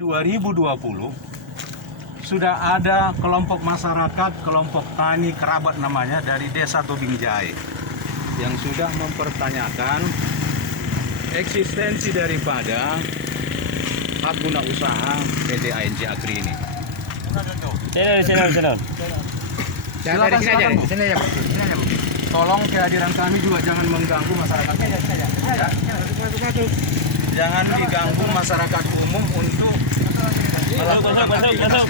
2020 sudah ada kelompok masyarakat, kelompok tani kerabat namanya dari Desa Tobing Jahe yang sudah mempertanyakan eksistensi daripada hak guna usaha PT ANJ Agri ini. Silakan. Silakan, silakan, Bu. Tolong kehadiran kami juga jangan mengganggu masyarakat. Ya. Jangan diganggu masyarakat umum untuk melakukan aktivitas.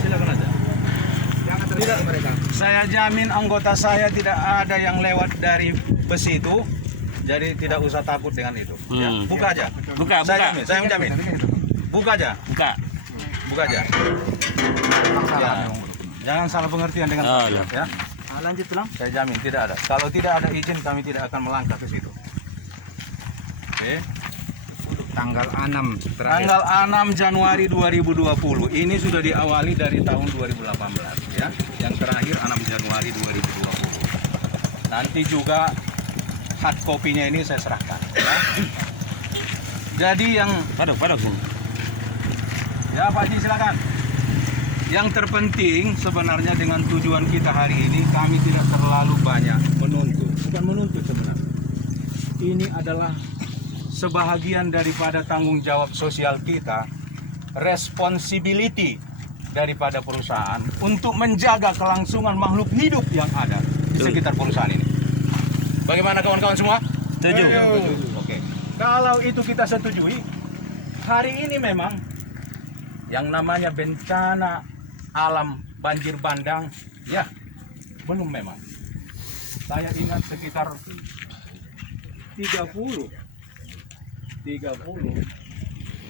Silakan aja. Tidak, saya jamin anggota saya tidak ada yang lewat dari besi itu. Jadi tidak usah takut dengan itu. Ya, buka aja. Saya menjamin. Buka aja. Buka aja. Ya. Jangan salah pengertian dengan ya. Lanjut pulang. Saya jamin tidak ada. Kalau tidak ada izin kami tidak akan melangkah ke situ. Oke. Tanggal 6 terakhir. Tanggal 6 Januari 2020. Ini sudah diawali dari tahun 2018 ya. Yang terakhir 6 Januari 2020. Nanti juga hard copy-nya ini saya serahkan ya. Jadi yang ya Pak Haji silakan. Yang terpenting sebenarnya dengan tujuan kita hari ini, kami tidak terlalu banyak menuntut. Bukan menuntut sebenarnya. Ini adalah sebahagian daripada tanggung jawab sosial kita, responsibility daripada perusahaan untuk menjaga kelangsungan makhluk hidup yang ada di sekitar perusahaan ini. Bagaimana kawan-kawan semua? Setuju. Oke. Kalau itu kita setujui, hari ini memang yang namanya bencana alam banjir bandang, ya belum memang. Saya ingat sekitar 30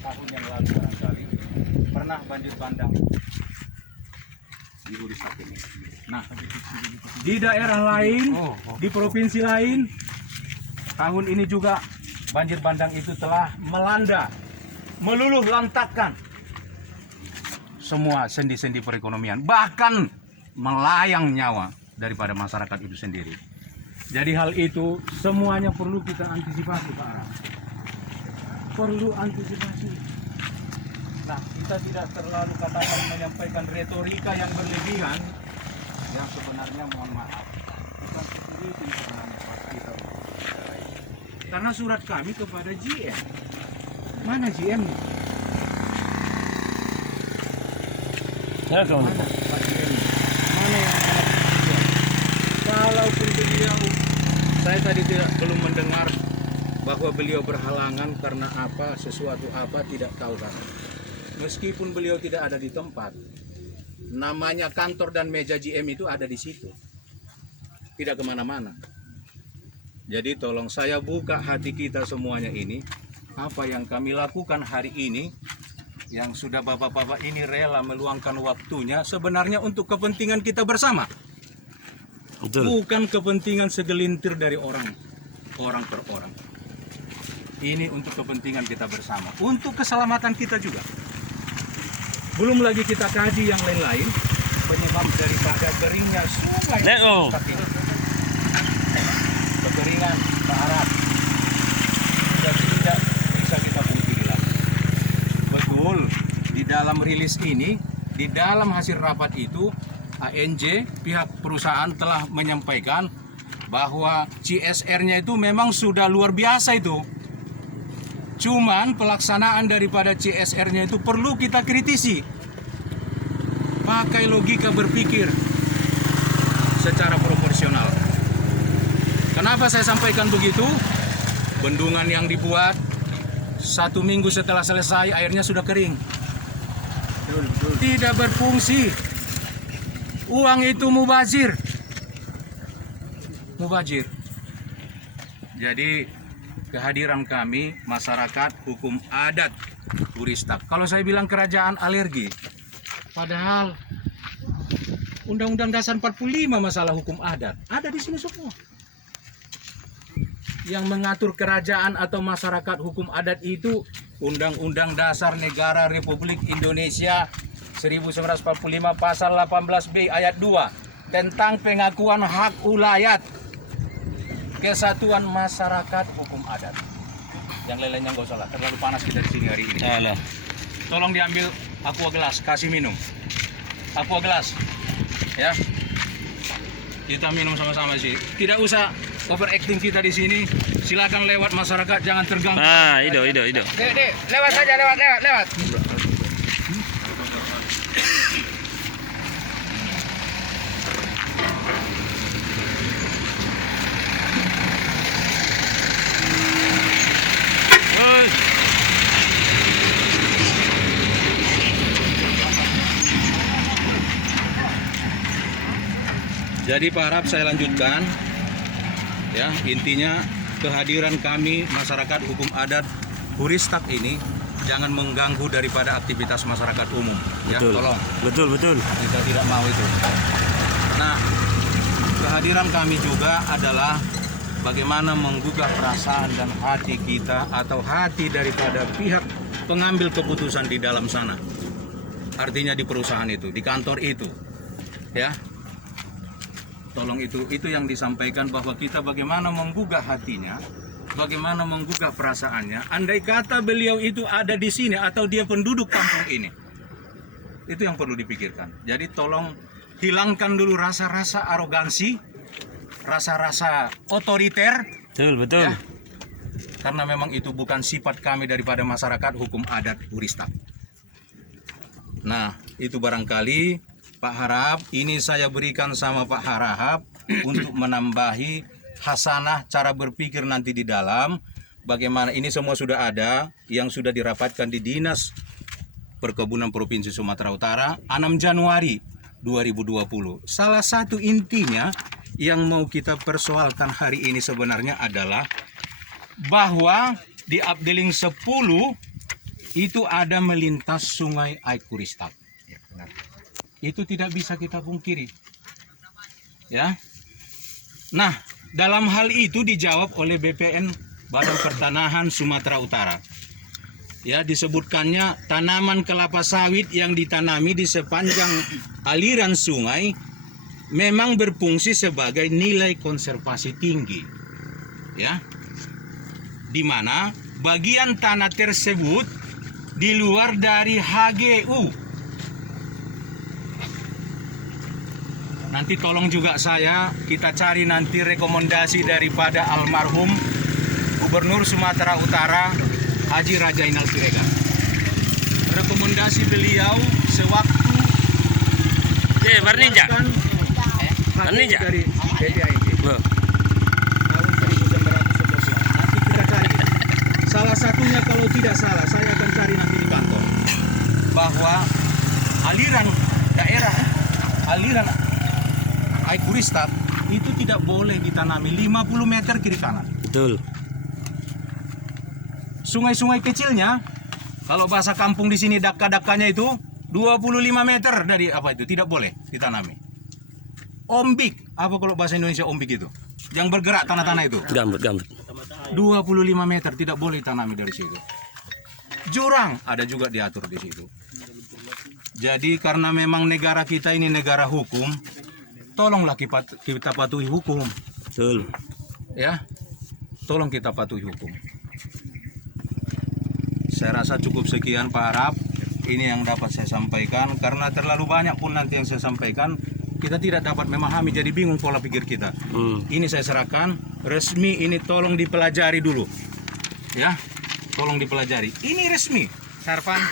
tahun yang lalu barangkali pernah banjir bandang di Urisak ini. Nah, di daerah lain, di provinsi lain, tahun ini juga banjir bandang itu telah melanda, meluluh lantakkan semua sendi-sendi perekonomian, bahkan melayang nyawa daripada masyarakat itu sendiri. Jadi hal itu semuanya perlu kita antisipasi, Pak. Perlu antisipasi. Nah, kita tidak terlalu katakan menyampaikan retorika yang berlebihan, yang sebenarnya mohon maaf bukan seperti itu sebenarnya Pak kita. Karena surat kami kepada GM, mana GM nih? Mana Pak GM? Mana yang kalaupun beliau, saya tadi belum mendengar bahwa beliau berhalangan karena apa, sesuatu apa, tidak tahu kan. Meskipun beliau tidak ada di tempat, namanya kantor dan meja GM itu ada di situ, tidak kemana-mana. Jadi tolong saya buka hati kita semuanya ini, apa yang kami lakukan hari ini, yang sudah bapak-bapak ini rela meluangkan waktunya, sebenarnya untuk kepentingan kita bersama. Betul. Bukan kepentingan segelintir dari orang per orang. Ini untuk kepentingan kita bersama, untuk keselamatan kita juga. Belum lagi kita kaji yang lain-lain, penyebab daripada keringnya sungai ini. Kekeringan Barat sudah tidak bisa kita pungkiri lagi. Betul, di dalam rilis ini, di dalam hasil rapat itu, ANJ, pihak perusahaan telah menyampaikan bahwa CSR-nya itu memang sudah luar biasa itu. Cuman pelaksanaan daripada CSR-nya itu perlu kita kritisi. Pakai logika berpikir secara proporsional. Kenapa saya sampaikan begitu? Bendungan yang dibuat 1 minggu setelah selesai airnya sudah kering. Tidak berfungsi. Uang itu mubazir. Jadi kehadiran kami, masyarakat hukum adat Uristak. Kalau saya bilang kerajaan alergi, padahal Undang-Undang Dasar 45 masalah hukum adat ada di sini semua. Yang mengatur kerajaan atau masyarakat hukum adat itu Undang-Undang Dasar Negara Republik Indonesia 1945 pasal 18B ayat 2. tentang pengakuan hak ulayat Kesatuan Masyarakat Hukum Adat. Yang lain-lainnya nggak usah lah, terlalu panas kita di sini hari ini. Alah. Tolong diambil aqua gelas, kasih minum. Aqua gelas, ya. Kita minum sama-sama sih. Tidak usah overacting kita di sini. Silakan lewat masyarakat, jangan terganggu. Ah, ido. Dek, lewat saja, lewat. Jadi Pak Harap saya lanjutkan, ya intinya kehadiran kami masyarakat hukum adat Huristak ini jangan mengganggu daripada aktivitas masyarakat umum, ya tolong. Betul. Kita tidak mau itu. Nah, kehadiran kami juga adalah bagaimana menggugah perasaan dan hati kita atau hati daripada pihak pengambil keputusan di dalam sana. Artinya di perusahaan itu, di kantor itu, ya. Tolong itu yang disampaikan bahwa kita bagaimana menggugah hatinya, bagaimana menggugah perasaannya. Andai kata beliau itu ada di sini atau dia penduduk kampung ini, itu yang perlu dipikirkan. Jadi tolong hilangkan dulu rasa-rasa arogansi, rasa-rasa otoriter. Betul. Ya, karena memang itu bukan sifat kami daripada masyarakat hukum adat Huristak. Nah, itu barangkali Pak Harap, ini saya berikan sama Pak Harap untuk menambahi hasanah cara berpikir nanti di dalam. Bagaimana ini semua sudah ada, yang sudah dirapatkan di Dinas Perkebunan Provinsi Sumatera Utara 6 Januari 2020. Salah satu intinya yang mau kita persoalkan hari ini sebenarnya adalah bahwa di Abdeling 10 itu ada melintas sungai Huristak. Ya, benar. Itu tidak bisa kita pungkiri, ya. Nah, dalam hal itu dijawab oleh BPN Badan Pertanahan Sumatera Utara. Ya, disebutkannya tanaman kelapa sawit yang ditanami di sepanjang aliran sungai memang berfungsi sebagai nilai konservasi tinggi, ya. Di mana bagian tanah tersebut di luar dari HGU. Nanti tolong juga kita cari nanti rekomendasi daripada almarhum Gubernur Sumatera Utara Haji Rajainal Siregar. Rekomendasi beliau sewaktu Berninja. Berninja dari BPID tahun 1911. Nanti kita cari. Salah satunya kalau tidak salah, saya akan cari nanti di kantor, bahwa aliran Huristak itu tidak boleh ditanami 50 meter kiri kanan. Betul. Sungai-sungai kecilnya, kalau bahasa kampung di sini dakka-dakkanya itu 25 meter dari apa itu tidak boleh ditanami. Ombik, apa kalau bahasa Indonesia ombik itu? Yang bergerak tanah-tanah itu. Gambut. 25 meter tidak boleh ditanami dari situ. Jurang ada juga diatur di situ. Jadi karena memang negara kita ini negara hukum, tolonglah kita patuhi hukum. Betul. Ya, tolong kita patuhi hukum. Saya rasa cukup sekian Pak Harap. Ini yang dapat saya sampaikan, karena terlalu banyak pun nanti yang saya sampaikan kita tidak dapat memahami, jadi bingung pola pikir kita. Ini saya serahkan resmi, ini tolong dipelajari dulu, ya, tolong dipelajari. Ini resmi. Sarvan,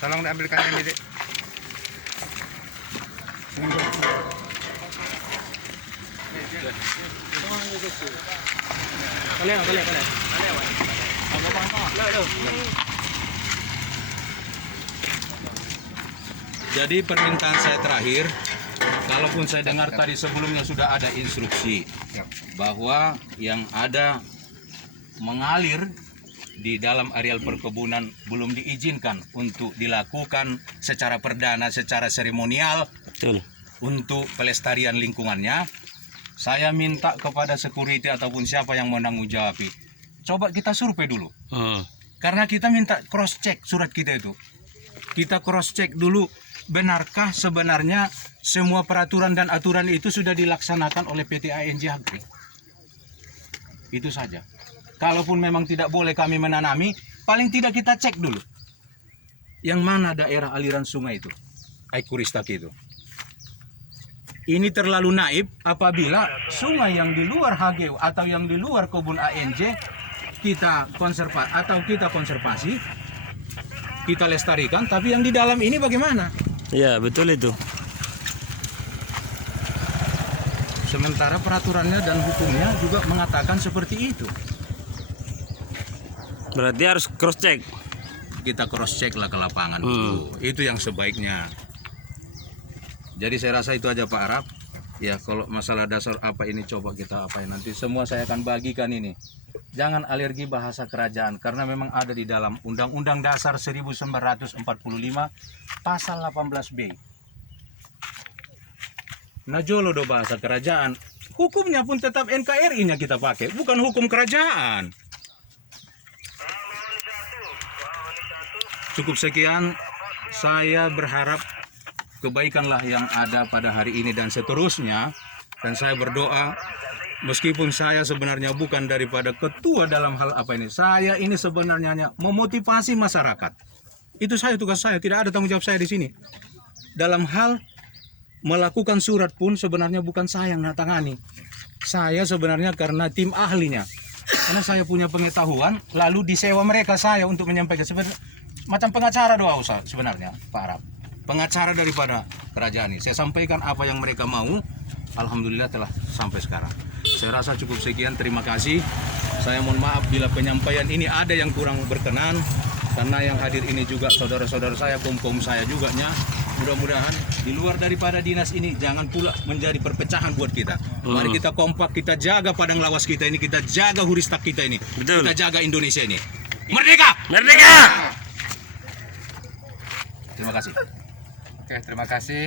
tolong diambilkan ini, Dek. Jadi permintaan saya terakhir, kalaupun saya dengar tadi sebelumnya sudah ada instruksi bahwa yang ada mengalir di dalam areal perkebunan belum diizinkan untuk dilakukan secara perdana, secara seremonial. Betul. Untuk pelestarian lingkungannya, saya minta kepada security ataupun siapa yang menanggung jawab, coba kita survei dulu. Karena kita minta cross check surat kita itu. Kita cross check dulu, benarkah sebenarnya semua peraturan dan aturan itu sudah dilaksanakan oleh PT ANJ Agri. Itu saja. Kalaupun memang tidak boleh kami menanami, paling tidak kita cek dulu. Yang mana daerah aliran sungai itu? Aikuristaki itu. Ini terlalu naif apabila sungai yang di luar HGU atau yang di luar kebun ANJ kita konservasi, kita lestarikan, tapi yang di dalam ini bagaimana? Iya, betul itu. Sementara peraturannya dan hukumnya juga mengatakan seperti itu. Berarti harus cross check. Kita cross check lah ke lapangan dulu. Itu yang sebaiknya. Jadi saya rasa itu aja Pak Arab. Ya kalau masalah dasar apa ini coba kita apain nanti semua saya akan bagikan ini. Jangan alergi bahasa kerajaan karena memang ada di dalam Undang-Undang Dasar 1945 pasal 18B. Najolo do bahasa kerajaan. Hukumnya pun tetap NKRI-nya kita pakai, bukan hukum kerajaan. Cukup sekian, saya berharap kebaikanlah yang ada pada hari ini dan seterusnya. Dan saya berdoa, meskipun saya sebenarnya bukan daripada ketua dalam hal apa ini, saya ini sebenarnya hanya memotivasi masyarakat. Itu saya, tugas saya, tidak ada tanggung jawab saya di sini. Dalam hal melakukan surat pun sebenarnya bukan saya yang tangani. Saya sebenarnya karena tim ahlinya. Karena saya punya pengetahuan, lalu disewa mereka saya untuk menyampaikan. Sebenarnya macam pengacara doa usah sebenarnya Pak Arab. Pengacara daripada kerajaan ini. Saya sampaikan apa yang mereka mau. Alhamdulillah telah sampai sekarang. Saya rasa cukup sekian. Terima kasih. Saya mohon maaf bila penyampaian ini ada yang kurang berkenan. Karena yang hadir ini juga saudara-saudara saya, kaum saya juga nya. Mudah-mudahan di luar daripada dinas ini jangan pula menjadi perpecahan buat kita. Mari kita kompak, kita jaga padang lawas kita ini, kita jaga huristak kita ini. Betul. Kita jaga Indonesia ini. Merdeka! Merdeka! Terima kasih. Oke, terima kasih.